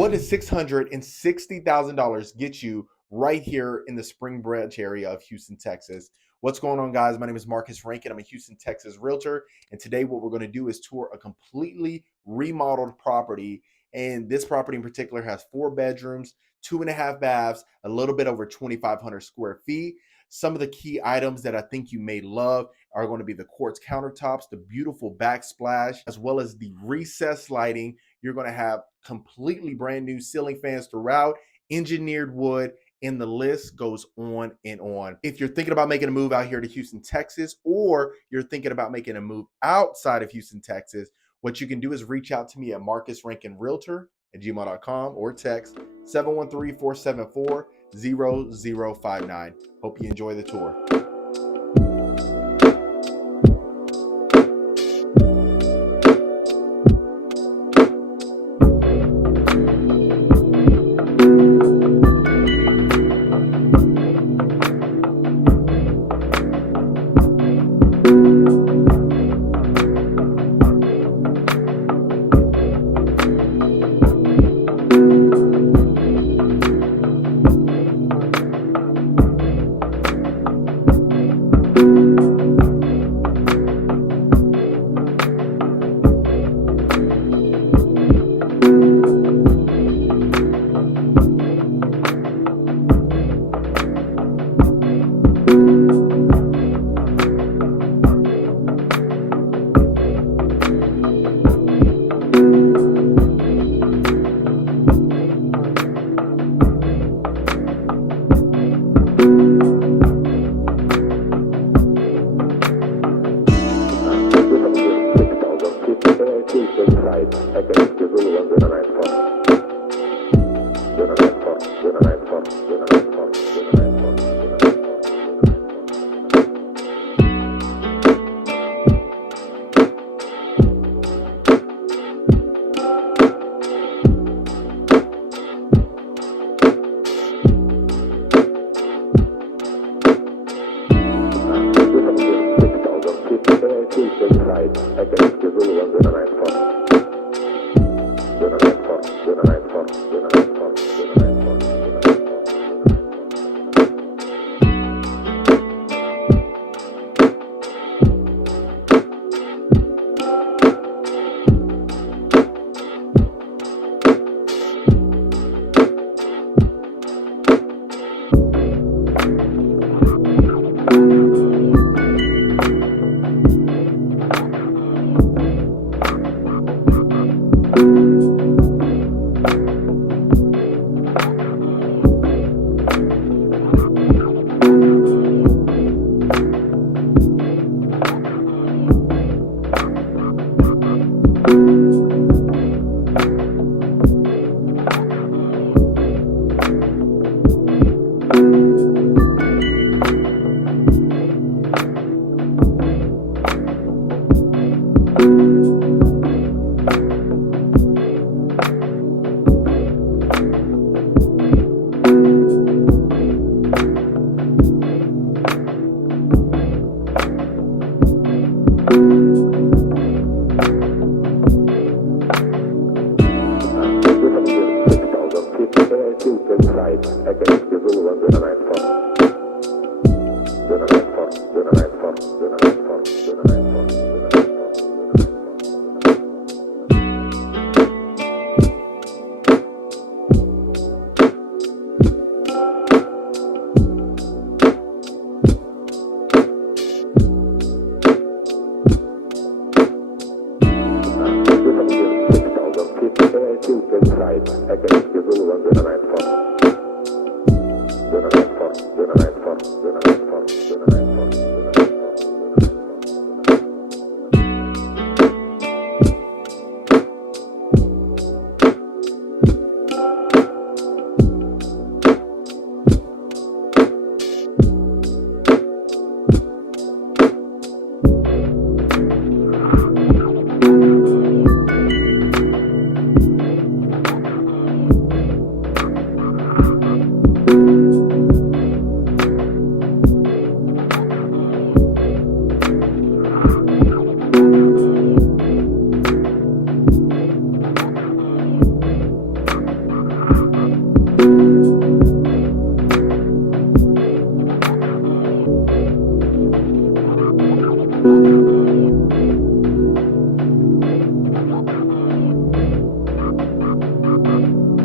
What does $660,000 get you right here in the Spring Branch area of Houston, Texas? What's going on, guys? My name is Marcus Rankin. I'm a Houston, Texas realtor. And today what we're going to do is tour a completely remodeled property. And this property in particular has 4 bedrooms, 2.5 baths, a little bit over 2,500 square feet. Some of the key items that I think you may love are going to be the quartz countertops, the beautiful backsplash, as well as the recessed lighting. You're going to have completely brand new ceiling fans throughout, engineered wood, and the list goes on and on. If you're thinking about making a move out here to Houston, Texas, or you're thinking about making a move outside of Houston, Texas, what you can do is reach out to me at marcusrankinrealtor@gmail.com or text 713-474-0059. Hope you enjoy the tour.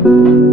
you.